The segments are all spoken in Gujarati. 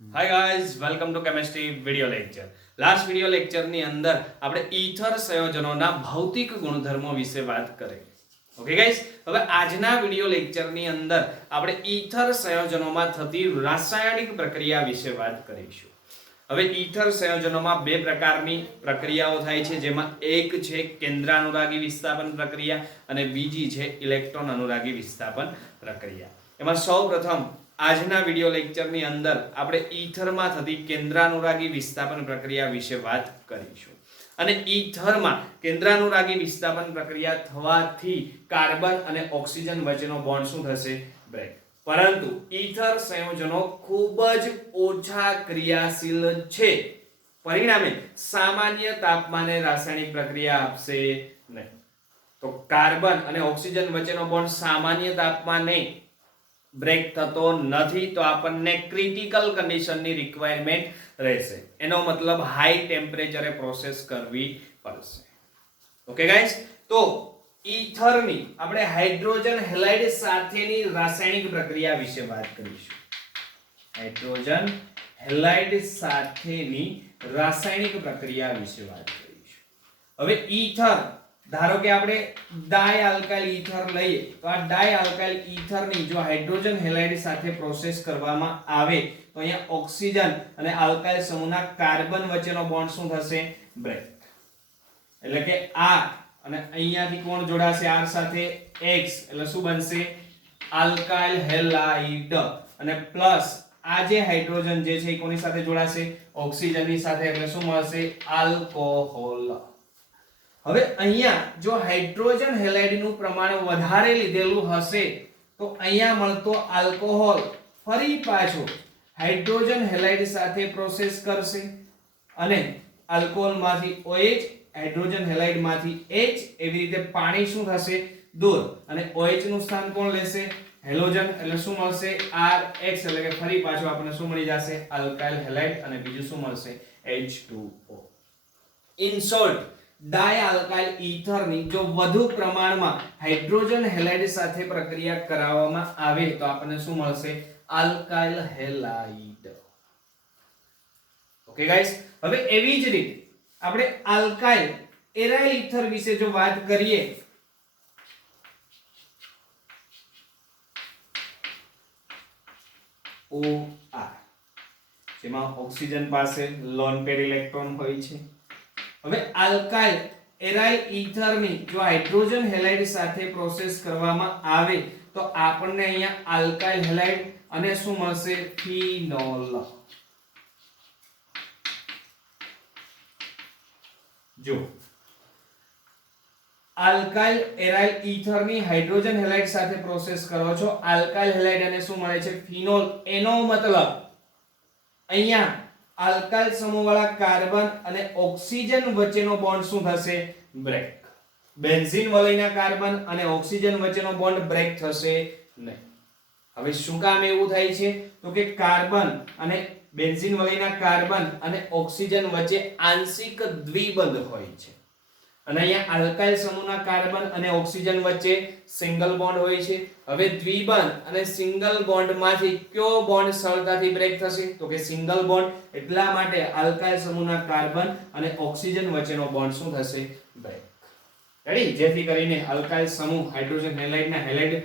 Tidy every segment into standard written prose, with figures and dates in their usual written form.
Hi guys, welcome to chemistry video lecture. Last video લેક્ચરની અંદર આપણે ઈથર સંયોજનોના ભૌતિક ગુણધર્મો વિશે વાત કરી. ઓકે ગાઈઝ, હવે આજના વિડિયો લેક્ચરની અંદર આપણે ઈથર સંયોજનોમાં થતી રાસાયણિક પ્રક્રિયા વિશે વાત કરીશું. હવે ઈથર સંયોજનોમાં બે પ્રકારની પ્રક્રિયાઓ થાય છે, જેમાં એક છે કેન્દ્રાનુરાગી વિસ્થાપન પ્રક્રિયા અને બીજી છે ઇલેક્ટ્રોન અનુરાગી વિસ્થાપન પ્રક્રિયા. એમાં સૌપ્રથમ આજના વિડિયો લેક્ચરની અંદર આપણે ઈથરમાં થતી કેન્દ્રાનુરાગી વિસ્થાપન પ્રક્રિયા વિશે વાત કરીશું. અને ઈથરમાં કેન્દ્રાનુરાગી વિસ્થાપન પ્રક્રિયા થવાથી કાર્બન અને ઓક્સિજન વચ્ચેનો બોન્ડ શું થશે? બ્રેક. પરંતુ ઈથર સંયોજનો ખૂબ જ ઓછા ક્રિયાશીલ છે, પરિણામે સામાન્ય તાપમાને રાસાયણિક પ્રક્રિયા આપશે નહીં. તો કાર્બન અને ઓક્સિજન વચ્ચેનો બોન્ડ સામાન્ય તાપમાને બ્રેક થતો નથી, તો આપણને ક્રિટિકલ કન્ડિશનની રિક્વાયરમેન્ટ રહેશે. એનો મતલબ હાઈ ટેમ્પરેચરે પ્રોસેસ કરવી પડશે. ઓકે ગાઈસ, તો ઈથરની આપણે હાઇડ્રોજન હેલાઇડ સાથેની રાસાયણિક પ્રક્રિયા વિશે વાત કરીશું. હાઇડ્રોજન હેલાઇડ સાથેની રાસાયણિક પ્રક્રિયા વિશે વાત કરીશું. હવે ઈથર, ધારો કે આપણે ડાય આલ્કાઇલ ઈથર લઈએ, તો આ ડાય આલ્કાઇલ ઈથરની જો હાઇડ્રોજન હેલાઇડ સાથે પ્રોસેસ કરવામાં આવે તો અહીંયા ઓક્સિજન અને આલ્કાઇલ સમૂહના કાર્બન વચ્ચેનો બોન્ડ શું થશે? બ્રેક. એટલે કે આ અને અહીંયાથી કોણ જોડાશે? R સાથે X, એટલે શું બનશે? Alkyl halide. અને પ્લસ આ જે હાઇડ્રોજન જે છે એ કોની સાથે જોડાશે? ઓક્સિજનની સાથે, એટલે શું મળશે? આલ્કોહોલ. હવે અહીંયા જો હાઇડ્રોજન હેલાઇડનું પ્રમાણ વધારે લીધેલું હશે તો અહીંયા મળતો આલ્કોહોલ ફરી પાછો હાઇડ્રોજન હેલાઇડ સાથે પ્રોસેસ કરશે અને આલ્કોહોલમાંથી OH, હાઇડ્રોજન હેલાઇડમાંથી H, એવી રીતે પાણી શું થશે? દૂર. અને OH નું સ્થાન કોણ લેશે? હેલોજન. એટલે શું મળશે? RX. એટલે કે ફરી પાછો આપણને શું મળી જશે? Alkyl halide. અને બીજું શું મળશે? H2O. In short, di alkyl ઈથરની જો વધુ પ્રમાણમાં હાઇડ્રોજન હેલાઇડ સાથે પ્રક્રિયા કરાવવામાં આવે તો આપણને શું મળશે? Alkyl halide. ઓકે ગાઈસ, હવે એવી જ રીતે આપણે આલ્કાઇલ એરાઇલ ઈથર વિશે જો વાત કરીએ, OR, જેમાં ઓક્સિજન પાસે લોન પેર ઇલેક્ટ્રોન હોય છે. હવે આલ્કાઇલ એરાઇલ ઈથરની જો હાઇડ્રોજન હેલાઇડ સાથે પ્રોસેસ કરવામાં આવે તો આપણને અહીંયા આલ્કાઇલ હેલાઇડ અને શું મળશે? ફિનોલ. જો આલ્કાઇલ એરાઇલ ઈથરની હાઇડ્રોજન હેલાઇડ સાથે પ્રોસેસ કરો છો, આલ્કાઇલ હેલાઇડ અને શું મળે છે? ફિનોલ. એનો મતલબ અહીંયા આલ્કાઇલ સમૂહવાળા કાર્બન અને ઓક્સિજન વચ્ચેનો બોન્ડ શું થશે? બ્રેક. બેન્ઝીન વલયના કાર્બન અને ઓક્સિજન વચ્ચેનો બોન્ડ બ્રેક થશે નહીં. હવે શું કામ એવું થાય છે? તો કે કાર્બન અને બેન્ઝીન વલયના કાર્બન અને ઓક્સિજન વચ્ચે આંશિક દ્વિબંધ હોય છે, અને અહીંયા આલ્કાઇલ સમૂહના કાર્બન અને ઓક્સિજન વચ્ચે સિંગલ બોન્ડ હોય છે. હવે દ્વિબંધ અને સિંગલ બોન્ડમાંથી કયો બોન્ડ સરળતાથી બ્રેક થશે? તો કે સિંગલ બોન્ડ. એટલા માટે આલ્કાઇલ સમૂહના કાર્બન અને ઓક્સિજન વચ્ચેનો બોન્ડ શું થશે? બ્રેક. રેડી? જેથી કરીને આલ્કાઇલ સમૂહ હાઇડ્રોજન હેલાઇડના હેલાઇડ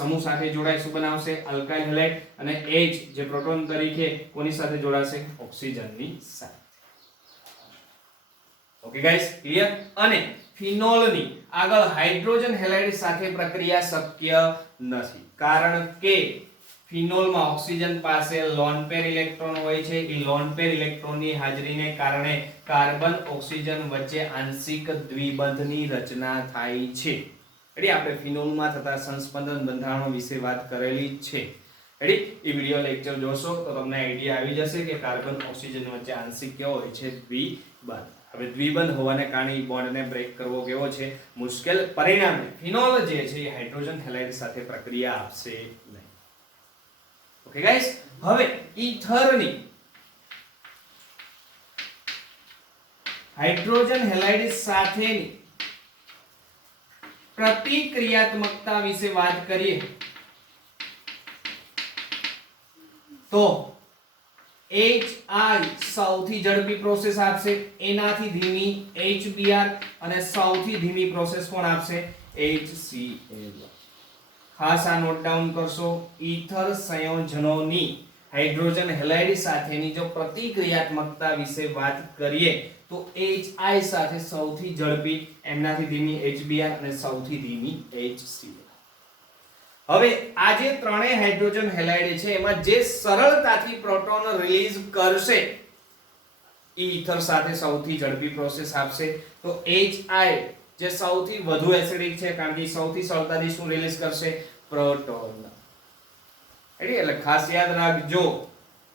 સમૂહ સાથે જોડાય શું બનાવશે? Alkyl halide. અને H જે પ્રોટોન તરીકે કોની સાથે જોડાશે? ઓક્સિજનની સાથે. Okay guys, clear? અને ફિનોલની આગળ હાઇડ્રોજન હેલાઇડ સાથે પ્રક્રિયા શક્ય નથી, કારણ કે ફિનોલમાં ઓક્સિજન પાસે લોન પેર ઇલેક્ટ્રોન હોય છે. એ લોન પેર ઇલેક્ટ્રોનની હાજરીને કારણે કાર્બન ઓક્સિજન વચ્ચે આંશિક દ્વિબંધની રચના થાય છે. રેડી? આપણે ફિનોલમાં થતા સંસ્પંદન બંધારણો વિશે વાત કરેલી છે. રેડી? એ વિડિયો લેક્ચર જોશો તો તમને આઈડિયા આવી જશે કે કાર્બન ઓક્સિજન વચ્ચે આંશિક કેવો હોય છે? દ્વિબંધ. હવે દ્વિબંધ હોવાને કારણે બોન્ડને બ્રેક કરવો કેવો છે? મુશ્કેલ. પરિણામે ફિનોલ જે છે એ હાઇડ્રોજન હેલાઇડ સાથે પ્રક્રિયા આપશે નહીં. ઓકે ગાઈસ, હવે ઈથરની હાઇડ્રોજન હેલાઇડ સાથેની પ્રતિક્રિયાત્મકતા વિશે વાત કરીએ તો HI સૌથી ઝડપી પ્રોસેસ આપશે, એનાથી ધીમી HBr, અને સૌથી ધીમી પ્રોસેસ કોણ આપશે? HCl. ખાસ આ નોટ ડાઉન કરશો. ઈથર સંયોજનોની હાઇડ્રોજન હેલાઇડ સાથેની જો પ્રતિક્રિયાત્મકતા વિશે વાત કરીએ તો HI સાથે સૌથી ઝડપી, એમનાથી ધીમી HBr અને સૌથી ધીમી HCl. હવે આ જે ત્રણેય હાઇડ્રોજન હેલાઇડ છે એમાં જે સરળતાથી પ્રોટોન રિલીઝ કરશે એ ઈથર સાથે સૌથી ઝડપી પ્રોસેસ આપશે. તો HI જે સૌથી વધુ એસિડિક છે કારણ કે સૌથી સરળતાથી શું રિલીઝ કરશે? પ્રોટોન. એટલે ખાસ યાદ રાખજો,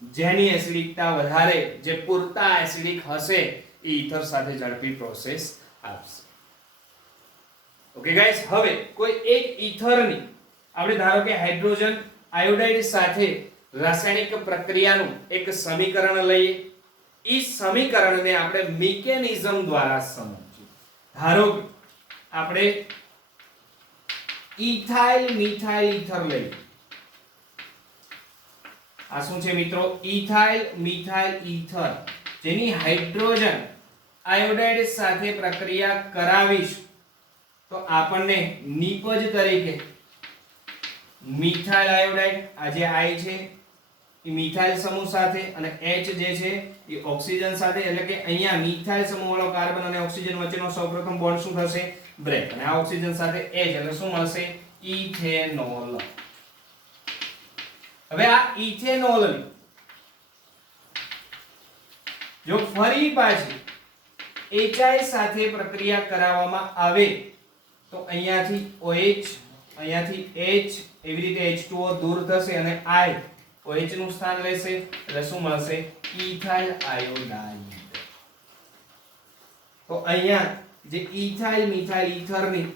જેની એસિડિકતા વધારે, જે પૂરતા એસિડિક હશે એ ઈથર સાથે ઝડપી પ્રોસેસ આપશે. ઓકે ગાઈસ, હવે કોઈ એક ઈથરની આપણે ધારો કે હાઇડ્રોજન આયોડાઇડ સાથે રાસાયણિક પ્રક્રિયાનું એક સમીકરણ લઈએ. ઈ સમીકરણને આપણે મિકેનિઝમ દ્વારા સમજીએ. ધારો કે આપણે ઇથાઇલ મિથાઇલ ઈથર લઈએ. આ શું છે મિત્રો? ઇથાઇલ મિથાઇલ ઈથર, જેની હાઇડ્રોજન આયોડાઇડ સાથે પ્રક્રિયા કરાવીશ તો આપણને નિપજ તરીકે મિથાઇલ આયોડાઇડ, આ જે I છે એ મિથાઇલ સમૂહ સાથે અને H જે છે એ ઓક્સિજન સાથે, એટલે કે અહીંયા મિથાઇલ સમૂહ વાળો કાર્બન અને ઓક્સિજન વચ્ચેનો સૌપ્રથમ બોન્ડ શું થશે? બ્રેક. અને આ ઓક્સિજન સાથે H એટલે શું મળશે? ઇથેનોલ. હવે આ ઇથેનોલની જો ફરી પાછી HI સાથે પ્રક્રિયા કરાવવામાં આવે તો અહીંયાથી OH, અહીંયાથી H, એવી રીતે H2O દૂર થશે અને I OH નું સ્થાન લેશે એટલે શું મળશે? Ethyl iodide. તો અહીંયા જે ઇથાઇલ મિથાઇલ ઈથરની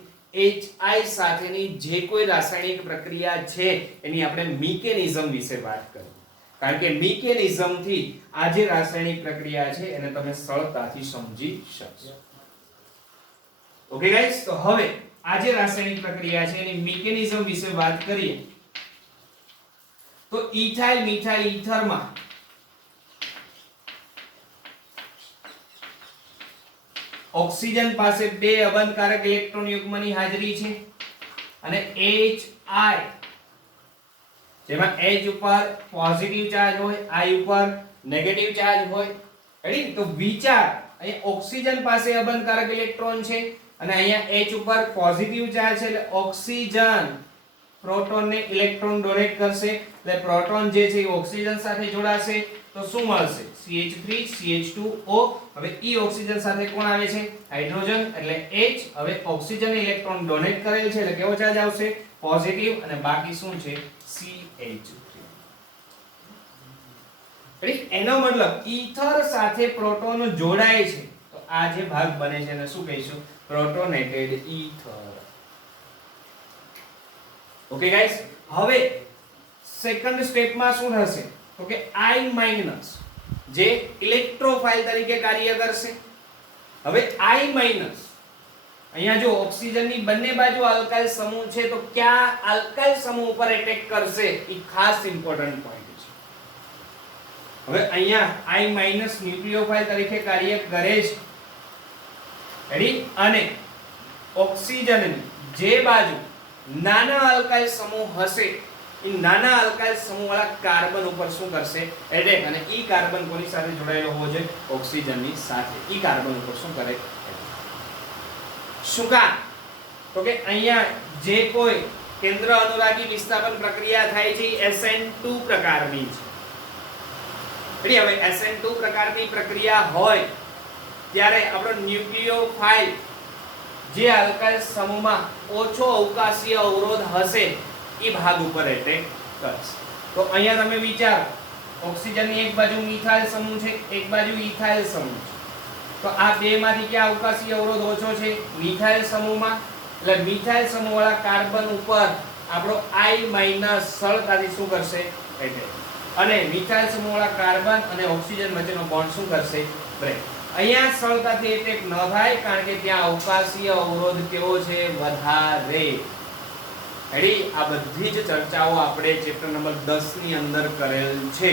HI સાથેની જે કોઈ રાસાયણિક પ્રક્રિયા છે એની આપણે મિકેનિઝમ વિશે વાત કરી. કારણ કે મિકેનિઝમ થી આ જે રાસાયણિક પ્રક્રિયા છે એને તમે સરળતાથી સમજી શકશો. ઓકે ગાઈસ, તો હવે આ જે રાસાયણિક પ્રક્રિયા છે એની મિકેનિઝમ વિશે વાત કરીએ તો ઇથાઇલ મિથાઇલ ઈથરમાં ઓક્સિજન પાસે બે અબંધકારક ઇલેક્ટ્રોન યુગ્મની હાજરી છે અને HI જેમાં H ઉપર પોઝિટિવ ચાર્જ હોય, I ઉપર નેગેટિવ ચાર્જ હોય. રેડી? તો વિચાર, અહીંયા ઓક્સિજન પાસે અબંધકારક ઇલેક્ટ્રોન છે અને અહીંયા H ઉપર પોઝિટિવ ચાર્જ છે એટલે ઓક્સિજન પ્રોટોનને ઇલેક્ટ્રોન ડોનેટ કરશે એટલે પ્રોટોન જે છે એ ઓક્સિજન સાથે જોડાશે તો શું મળશે? CH3 CH2O. હવે ઈ ઓક્સિજન સાથે કોણ આવે છે? હાઇડ્રોજન એટલે H. હવે ઓક્સિજન ઇલેક્ટ્રોન ડોનેટ કરેલ છે એટલે કેવો ચાર્જ આવશે? પોઝિટિવ. અને બાકી શું છે? CH3. એનો મતલબ ઈથર સાથે પ્રોટોન જોડાય છે તો આ જે ભાગ બને છે એને શું કહીશું? પ્રોટોનેટેડ ઈથર. ઓકે ગાઈસ, હવે સેકન્ડ સ્ટેપમાં શું થશે તો કે I- જે ઇલેક્ટ્રોફાઇલ તરીકે કાર્ય કરશે. હવે I- અહીંયા જો ઓક્સિજનની બંને બાજુ આલ્કાઇલ સમૂહ છે તો કયા આલ્કાઇલ સમૂહ ઉપર એટેક કરશે એ ખાસ ઇમ્પોર્ટન્ટ પોઈન્ટ છે. હવે અહીંયા I- ન્યુક્લિયોફાઇલ તરીકે કાર્ય કરે છે. રેડી? અને ઓક્સિજનની જે બાજુ નાના આલ્કાઇલ સમૂહ હશે એ નાના આલ્કાઇલ સમૂહ વાળા કાર્બન ઉપર શું કરશે? એટેક. અને ઈ કાર્બન કોની સાથે જોડાયેલો હોવો જોઈએ? ઓક્સિજનની સાથે. ઈ કાર્બન ઉપર શું કરે? શું કામ? તો કે અહીંયા જે કોઈ કેન્દ્ર અનુરાગી વિસ્થાપન પ્રક્રિયા થાય છે એ SN2 પ્રકારની છે. રેડી? હવે SN2 પ્રકારની પ્રક્રિયા હોય ત્યારે આપણો ન્યુક્લિયોફાઇલ જે આલ્કાઇલ સમૂહમાં ઓછો અવકાશીય અવરોધ હશે એ ભાગ ઉપર એટેક કરશે. તો અહીંયા તમે વિચારો, ઓક્સિજનની એક બાજુ મિથાઇલ સમૂહ છે, એક બાજુ ઇથાઇલ સમૂહ છે. તો આ બે માંથી ક્યાં અવકાશીય અવરોધ ઓછો છે? મિથાઇલ સમૂહમાં. એટલે મિથાઇલ સમૂહ વાળા કાર્બન ઉપર આપણો I- સરળતાથી શું કરશે? એટેક. અને મિથાઇલ સમૂહ વાળા કાર્બન અને ઓક્સિજન વચ્ચેનો બોન્ડ શું કરશે? બ્રેક. અહીંયા સરળતાથી એટેક ન થાય કારણ કે ત્યાં અવકાશીય અવરોધ કેવો છે? વધારે. રેડી? આ બધી જ ચર્ચાઓ આપણે ચેપ્ટર નંબર 10 ની અંદર કરેલ છે.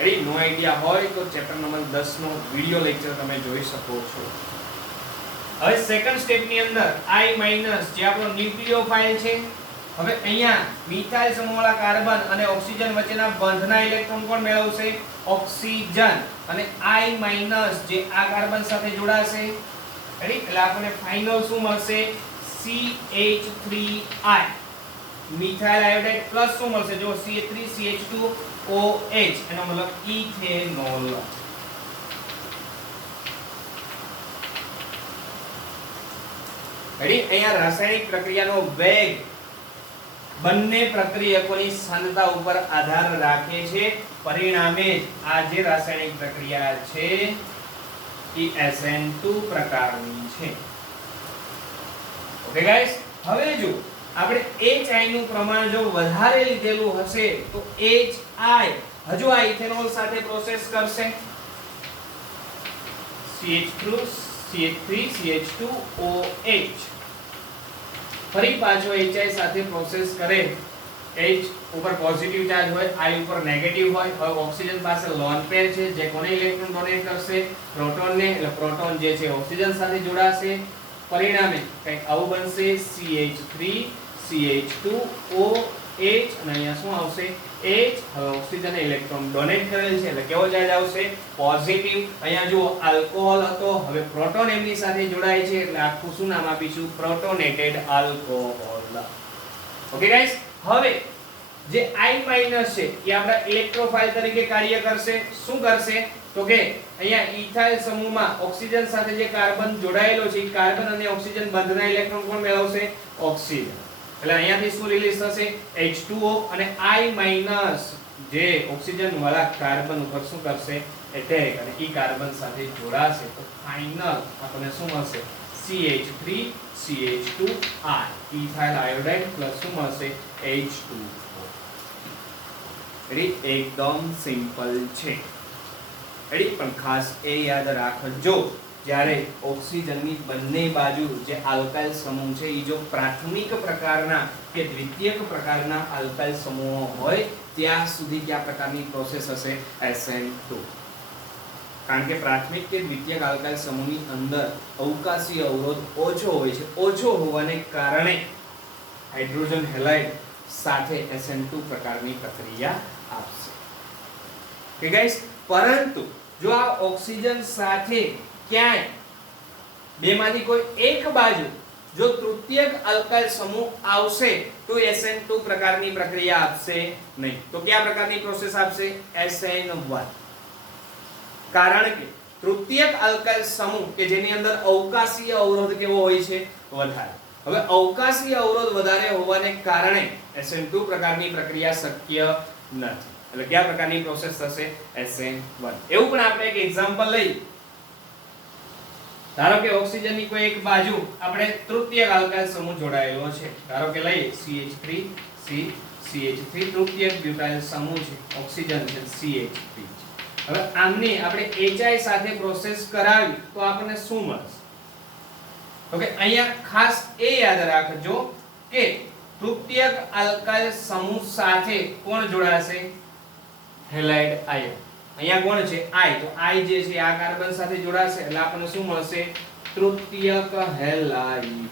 રેડી? નો આઈડિયા હોય તો ચેપ્ટર નંબર 10 નો વિડિયો લેક્ચર તમે જોઈ શકો છો. હવે સેકન્ડ સ્ટેપ ની અંદર I- જે આપણો ન્યુક્લિયોફાઇલ છે. હવે અહીંયા મિથાઇલ સમૂહવાળા કાર્બન અને ઓક્સિજન વચ્ચેના બંધના ઇલેક્ટ્રોન કોણ મેળવશે? ઓક્સિજન. અને I- જે આ કાર્બન સાથે જોડાશે. રેડી? એટલે આપણને ફાઇનલ શું મળશે? CH3I. મિથાઇલ આયોડાઇડ પ્લસ શું મળશે? જો CH3CH2OH એનો મતલબ ઇથેનોલ. રેડી? અહીંયા રાસાયણિક પ્રક્રિયાનો વેગ બંને પ્રક્રિયકોની સાંદ્રતા ઉપર આધાર રાખે છે. પરિણામે આ જે રાસાયણિક પ્રક્રિયા છે એ SN2 પ્રકારની છે. ઓકે ગાઈસ, હવે જો આપણે HI નું પ્રમાણ જો વધારે લીધેલું હશે તો HI હજુ આ ઇથેનોલ સાથે પ્રોસેસ કરશે. CH3CH2OH ફરી પાછો HI સાથે પ્રોસેસ કરે. H ઉપર પોઝિટિવ ચાર્જ હોય, I ઉપર નેગેટિવ હોય. હવે ઓક્સિજન પાસે લોન પેર છે જે કોને ઇલેક્ટ્રોન ડોનેટ કરશે? પ્રોટોનને. એટલે પ્રોટોન જે છે ઓક્સિજન સાથે જોડાશે. પરિણામે કંઈક આવું બનશે CH3CH2OH અને અહીંયા શું આવશે? H. હવે ઓક્સિજન ઇલેક્ટ્રોન ડોનેટ કરેલ છે એટલે કેવો ચાર્જ આવશે? પોઝિટિવ. અહીંયા જુઓ આલ્કોહોલ હતો, હવે પ્રોટોન એમની સાથે જોડાય છે એટલે આખું શું નામ આપીશું? પ્રોટોનેટેડ આલ્કોહોલ. ઓકે ગાઈસ, હવે જે I- છે એ આપણા ઇલેક્ટ્રોફાઇલ તરીકે કાર્ય કરશે. શું કરશે? તો કે અહીંયા ઇથાઇલ સમૂહમાં ઓક્સિજન સાથે જે કાર્બન જોડાયેલો છે એ કાર્બન અને ઓક્સિજન બંધના ઇલેક્ટ્રોન કોણ મેળવશે? ઓક્સિજન. એટલે અહીંયાથી શું રિલીઝ થશે? H2O. અને I- જે ઓક્સિજન વાળા કાર્બન ઉપર શું કરશે? એટેક અને ઈ કાર્બન સાથે જોડાશે. તો ફાઇનલ આપણને શું મળશે? CH3CH2I ઇથાઇલ આયોડાઇડ પ્લસ શું મળશે? H2O. રેડી? એકદમ સિમ્પલ છે. રેડી? પણ ખાસ એ યાદ રાખજો, જ્યારે ઓક્સિજનની બંને બાજુ જે આલ્કાઇલ સમૂહ છે એ જો પ્રાથમિક પ્રકારના કે દ્વિતીયક પ્રકારના આલ્કાઇલ સમૂહો હોય ત્યાં સુધી કયા પ્રકારની પ્રોસેસ હશે? SN2. કારણ કે પ્રાથમિક કે દ્વિતીયક આલ્કાઇલ સમૂહની અંદર અવકાશી અવરોધ ઓછો હોય છે. ઓછો હોવાને કારણે હાઇડ્રોજન હેલાઇડ સાથે SN2 પ્રકારની પ્રક્રિયા આપશે. કે ગાઈસ, પરંતુ જો આ ઓક્સિજન સાથે ક્યાંય બેમાંથી કોઈ એક બાજુ જો તૃતીયક આલ્કાઇલ સમૂહ આવશે તો SN2 પ્રકારની પ્રક્રિયા આપશે નહીં. તો કયા પ્રકારની પ્રોસેસ આપશે? SN1. કારણ કે તૃતીયક આલ્કાઇલ સમૂહ કે જેની અંદર અવકાશીય અવરોધ કેવો હોય છે? વધારે. હવે અવકાશીય અવરોધ વધારે હોવાને કારણે SN2 પ્રકારની પ્રક્રિયા શક્ય નથી. એટલે કયા પ્રકારની પ્રોસેસ થશે? SN1. એવું પણ આપણે એક એક્ઝામ્પલ લઈ. ધારો કે ઓક્સિજનની કોઈ એક બાજુ આપણે તૃતીયક આલ્કાઇલ સમૂહ જોડાયેલો છે. ધારો કે લઈએ CH3 તૃતીયક બ્યુટાઇલ સમૂહ છે. ઓક્સિજન છે CH3. હવે આમની આપણે HI સાથે પ્રોસેસ કરાવી તો આપણને શું મળશે? તો કે અહીંયા ખાસ એ યાદ રાખજો કે તૃતીયક આલ્કાઇલ સમૂહ સાથે કોણ જોડાશે? Halide ion. અહીંયા કોણ છે? I. તો I જે છે આ કાર્બન સાથે જોડાશે એટલે આપણને શું મળશે? તૃતીયક હેલાઇડ.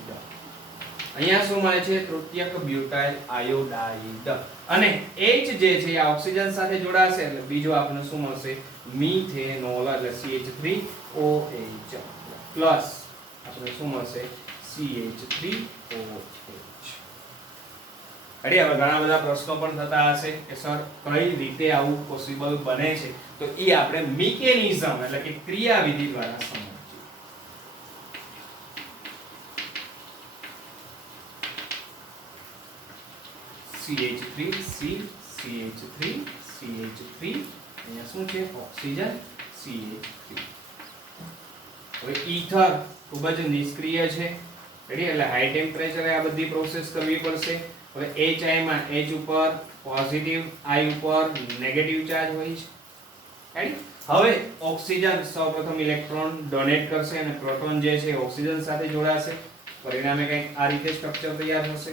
અહીંયા શું મળે છે? તૃતીયક બ્યુટાઇલ આયોડાઇડ. અને H જે છે આ ઓક્સિજન સાથે જોડાશે એટલે બીજો આપણને શું મળશે? મિથેનોલ. એટલે CH3OH પ્લસ આપણે શું મળશે? CH3OH. હવે ઘણા બધા પ્રશ્નો પણ થતા હશે કે સર કઈ રીતે આવું પોસિબલ બને છે? તો એ આપણે મિકેનિઝમ એટલે કે ક્રિયાવિધિ દ્વારા સમજીએ. CH3 અહીંયા શું છે? Oxygen CH3. હવે ઈથર ખૂબ જ નિષ્ક્રિય છે. રેડી? એટલે હાઈ ટેમ્પરેચરે આ બધી પ્રોસેસ કરવી પડશે. હવે HI માં H ઉપર પોઝિટિવ, I ઉપર નેગેટિવ ચાર્જ હોય છે. રાઈટ? હવે ઓક્સિજન સૌપ્રથમ ઇલેક્ટ્રોન ડોનેટ કરશે અને પ્રોટોન જે છે ઓક્સિજન સાથે જોડાશે. પરિણામે કંઈક આ રીતે સ્ટ્રક્ચર તૈયાર થશે.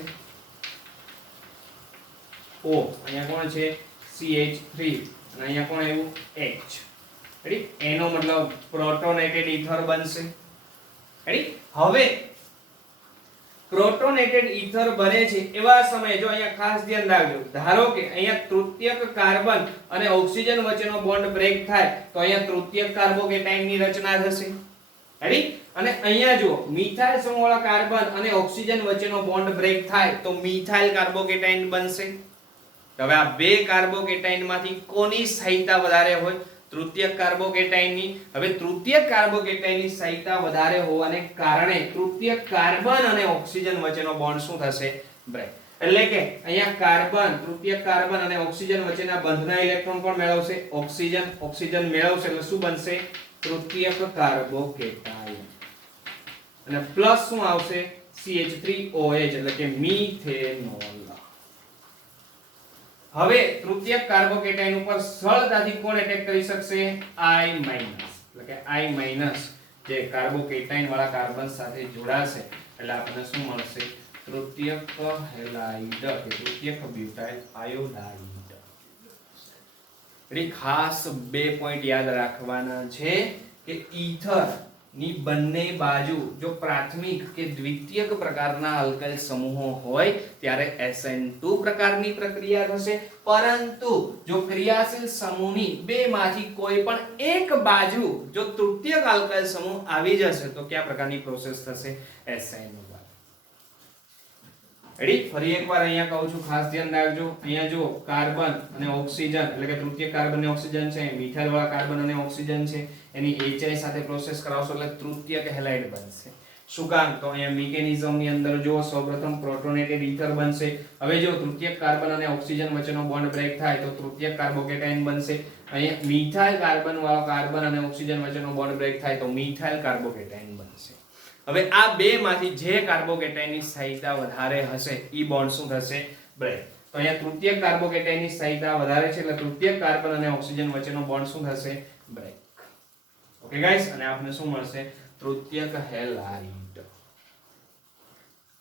O અહીંયા કોણ છે? CH3 અને અહીંયા કોણ આવ્યું H રેડી એનો મતલબ પ્રોટોનેટેડ ઈથર બનશે રેડી હવે પ્રોટોનેટેડ ઈથર બને છે એવા સમયે જો અહીંયા ખાસ ધ્યાન રાખજો ધારો કે અહીંયા તૃતીયક કાર્બન અને ઓક્સિજન વચ્ચેનો બોન્ડ બ્રેક થાય તો અહીંયા તૃતીયક કાર્બોકેટાઇનની રચના થશે રેડી અને અહીંયા જો મિથાઇલ સમૂહવાળા કાર્બન અને ઓક્સિજન વચ્ચેનો બોન્ડ બ્રેક થાય તો મિથાઇલ કાર્બોકેટાઇન બનશે હવે આ બે કાર્બોકેટાઇનમાંથી કોની સ્થાયીતા વધારે હોય તૃતીયક કાર્બોકેટાઇનની હવે તૃતીયક કાર્બોકેટાઇનની સ્થાયીતા વધારે હોવાને કારણે તૃતીયક કાર્બન અને ઓક્સિજન વચ્ચેનો બોન્ડ શું થશે બ્રેક એટલે કે અહીંયા કાર્બન તૃતીયક કાર્બન અને ઓક્સિજન વચ્ચેના બંધના ઇલેક્ટ્રોન પણ મેળવશે ઓક્સિજન મેળવશે એટલે શું બનશે તૃતીયક કાર્બોકેટાઇન અને પ્લસ શું આવશે CH3OH એટલે કે મિથેનોલ હવે તૃતીયક કાર્બોકેટાઇન ઉપર સરળતાથી કોણ એટેક કરી શકશે I- એટલે કે I- જે કાર્બોકેટાઇન વાળા કાર્બન સાથે જોડાશે એટલે આપણને શું મળશે તૃતીયક હેલાઇડ કે તૃતીયક બ્યુટાઇલ આયોડાઇડ એટલે ખાસ બે પોઈન્ટ યાદ રાખવાના છે કે ઈથર ની બંને બાજુ જો પ્રાથમિક કે દ્વિતીયક પ્રકારના આલ્કાઇલ સમૂહો હોય ત્યારે SN2 પ્રકારની પ્રક્રિયા થશે પરંતુ જો ક્રિયાશીલ સમૂહની બેમાંથી કોઈ પણ એક બાજુ જો તૃતીયક આલ્કાઇલ સમૂહ આવી જશે તો કયા પ્રકારની પ્રોસેસ થશે SN1 રેડી ફરી એકવાર અહીંયા કહું છું ખાસ ધ્યાન રાખજો અહીંયા જો કાર્બન અને ઓક્સિજન એટલે કે તૃતીય કાર્બન અને ઓક્સિજન છે મિથાઇલ વાળા કાર્બન અને ઓક્સિજન છે એની HI સાથે પ્રોસેસ કરાવશો એટલે તૃતીયક હેલાઇડ બનશે શું કામ તો અહીંયા મિકેનિઝમ ની અંદર જો સૌપ્રથમ પ્રોટોનેટેડ ઈથર બનશે હવે જો તૃતીયક કાર્બન અને ઓક્સિજન વચ્ચેનો બોન્ડ બ્રેક થાય તો તૃતીયક કાર્બોકેટાઇન બનશે અહીંયા મિથાઇલ કાર્બન વાળો કાર્બન અને ઓક્સિજન વચ્ચેનો બોન્ડ બ્રેક થાય તો મિથાઇલ કાર્બોકેટાઇન બનશે હવે આ બે માંથી જે કાર્બોકેટાઇનની સ્થાયીતા વધારે હશે ઈ બોન્ડ શું થશે બ્રેક તો અહીંયા તૃતીયક કાર્બોકેટાઇનની સ્થાયીતા વધારે છે એટલે તૃતીયક કાર્બન અને ઓક્સિજન વચ્ચેનો બોન્ડ શું થશે બ્રેક ઓકે ગાઈસ અને આપને શું મળશે તૃતીયક હેલાઇડ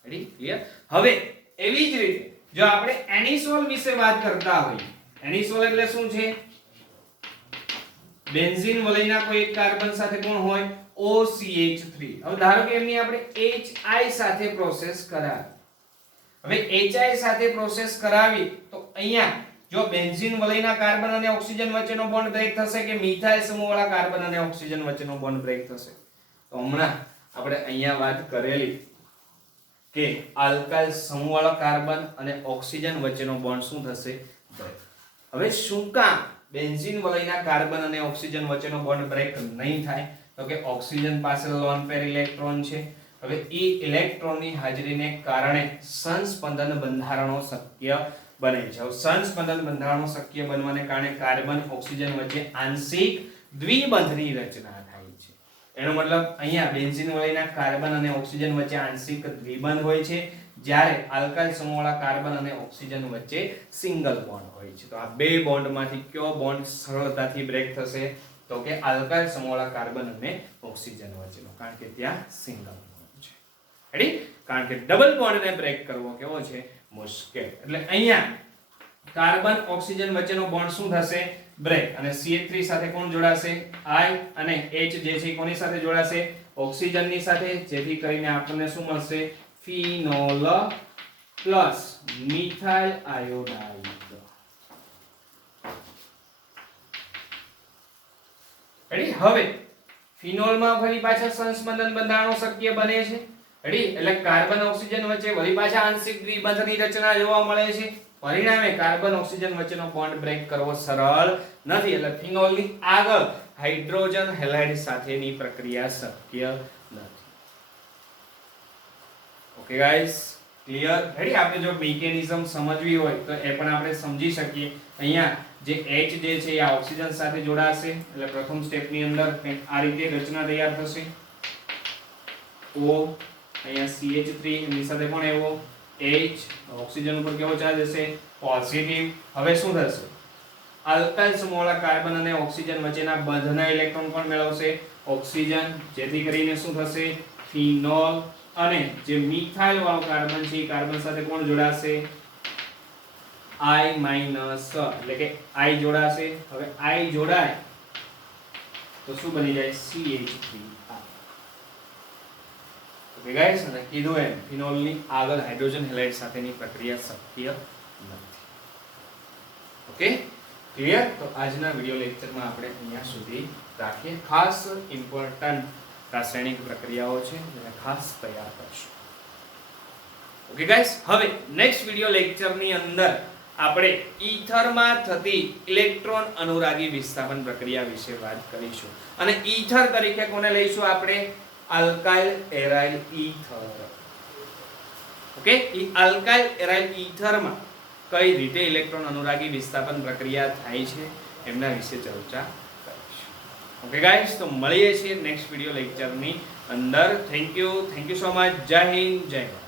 રેડી ક્લિયર હવે એવી જ રીતે જો આપણે એનિસોલ વિશે વાત કરતા હોઈએ એનિસોલ એટલે શું છે બેન્ઝીન વલયના કોઈ એક કાર્બન સાથે કોણ હોય OCH3 હવે ધારો કે એમની આપણે HI સાથે પ્રોસેસ કરાવી હવે HI સાથે પ્રોસેસ કરાવી તો અહીંયા જો બેન્ઝીન વલયના કાર્બન અને ઓક્સિજન વચ્ચેનો બોન્ડ બ્રેક થશે કે મિથાઇલ સમૂહવાળા કાર્બન અને ઓક્સિજન વચ્ચેનો બોન્ડ બ્રેક થશે તો હમણાં આપણે અહીંયા વાત કરેલી કે આલ્કાઇલ સમૂહવાળા કાર્બન અને ઓક્સિજન વચ્ચેનો બોન્ડ શું થશે બ્રેક હવે શું કામ બેન્ઝીન વલયના કાર્બન અને ઓક્સિજન વચ્ચેનો બોન્ડ બ્રેક નહીં થાય તો કે ઓક્સિજન પાસે લોન પેર ઇલેક્ટ્રોન છે હવે ઈ ઇલેક્ટ્રોનની હાજરીને કારણે સંસ્પંદન બંધારણો શક્ય બને છે હવે સંસ્પંદન બંધારણો શક્ય બનવાને કારણે કાર્બન ઓક્સિજન વચ્ચે આંશિક દ્વિબંધની રચના થાય છે એનો મતલબ અહીંયા બેન્ઝીન વલયના કાર્બન અને ઓક્સિજન વચ્ચે આંશિક દ્વિબંધ હોય છે જ્યારે આલ્કાઇલ સમૂહવાળા કાર્બન અને ઓક્સિજન વચ્ચે સિંગલ બોન્ડ હોય છે તો આ બે બોન્ડમાંથી કયો બોન્ડ સરળતાથી બ્રેક થશે તો કે આલ્કાઇલ સમૂહવાળા કાર્બન અને ઓક્સિજન વચ્ચેનો કારણ કે ત્યાં સિંગલ બોન્ડ છે રેડી કારણ કે ડબલ બોન્ડને બ્રેક કરવો કેવો છે મુશ્કેલ એટલે અહીંયા કાર્બન ઓક્સિજન વચ્ચેનો બોન્ડ શું થશે બ્રેક અને CH3 સાથે કોણ જોડાશે I અને H જે છે કોની સાથે જોડાશે ઓક્સિજનની સાથે જેથી કરીને આપણને શું મળશે phenol plus methyl iodide ready હવે ફિનોલમાં ફરી પાછા સંસ્પંદન બંધારણો શક્ય બને છે રેડી એટલે કાર્બન ઓક્સિજન વચ્ચે ફરી પાછા આંશિક દ્વિબંધની રચના જોવા મળે છે પરિણામે કાર્બન ઓક્સિજન વચ્ચેનો બોન્ડ બ્રેક કરવો સરળ નથી એટલે ફિનોલની આગળ હાઇડ્રોજન હેલાઇડ સાથેની પ્રક્રિયા શક્ય નથી ઓકે ગાઈસ ક્લિયર રેડી આપણે જો મિકેનિઝમ સમજવી હોય તો એ પણ આપણે સમજી શકીએ અહીંયા જે H જે છે એ ઓક્સિજન સાથે જોડાશે એટલે પ્રથમ સ્ટેપ ની અંદર આ રીતે રચના તૈયાર થશે O અહીંયા CH3 એની સાથે પણ એવો H ઓક્સિજન ઉપર કેવો ચાર્જ હશે પોઝિટિવ હવે શું થશે આલ્કાઇલ સમૂહવાળા કાર્બન અને ઓક્સિજન વચ્ચેના બંધના ઇલેક્ટ્રોન પણ મેળવશે ઓક્સિજન જેથી કરીને શું થશે ફિનોલ અને જે મિથાઇલ વાળો કાર્બન છે એ કાર્બન સાથે કોણ જોડાશે I માઇનસ એટલે કે I જોડાશે. હવે I જોડાય તો શું બની જાય CH3R. ઓકે ગાઈસ, અને કીધું એમ ફિનોલની આગળ હાઇડ્રોજન હેલાઇડ સાથેની પ્રક્રિયા શક્ય નથી. Okay clear? તો આજના વિડિયો લેક્ચરમાં આપણે અહીંયા સુધી રાખીએ. ખાસ ઇમ્પોર્ટન્ટ રાસાયણિક પ્રક્રિયાઓ છે જેને ખાસ તૈયાર કરશું. ઓકે ગાઈસ, હવે નેક્સ્ટ વિડિયો લેક્ચરની અંદર આપણે ઈથરમાં થતી ઇલેક્ટ્રોન અનુરાગી વિસ્થાપન પ્રક્રિયા વિશે વાત કરીશું. અને ઈથર તરીકે કોને લઈશું આપણે? Alkyl aryl ether. ઓકે, ઈ આલ્કાઇલ એરાઇલ ઈથરમાં કઈ રીતે ઇલેક્ટ્રોન અનુરાગી વિસ્થાપન પ્રક્રિયા થાય છે એમના વિશે ચર્ચા કરીશું. ઓકે ગાઈસ, તો મળીએ છીએ નેક્સ્ટ વિડિયો લેક્ચરની અંદર. Thank you so much. જય હિન્દ, જય ભારત.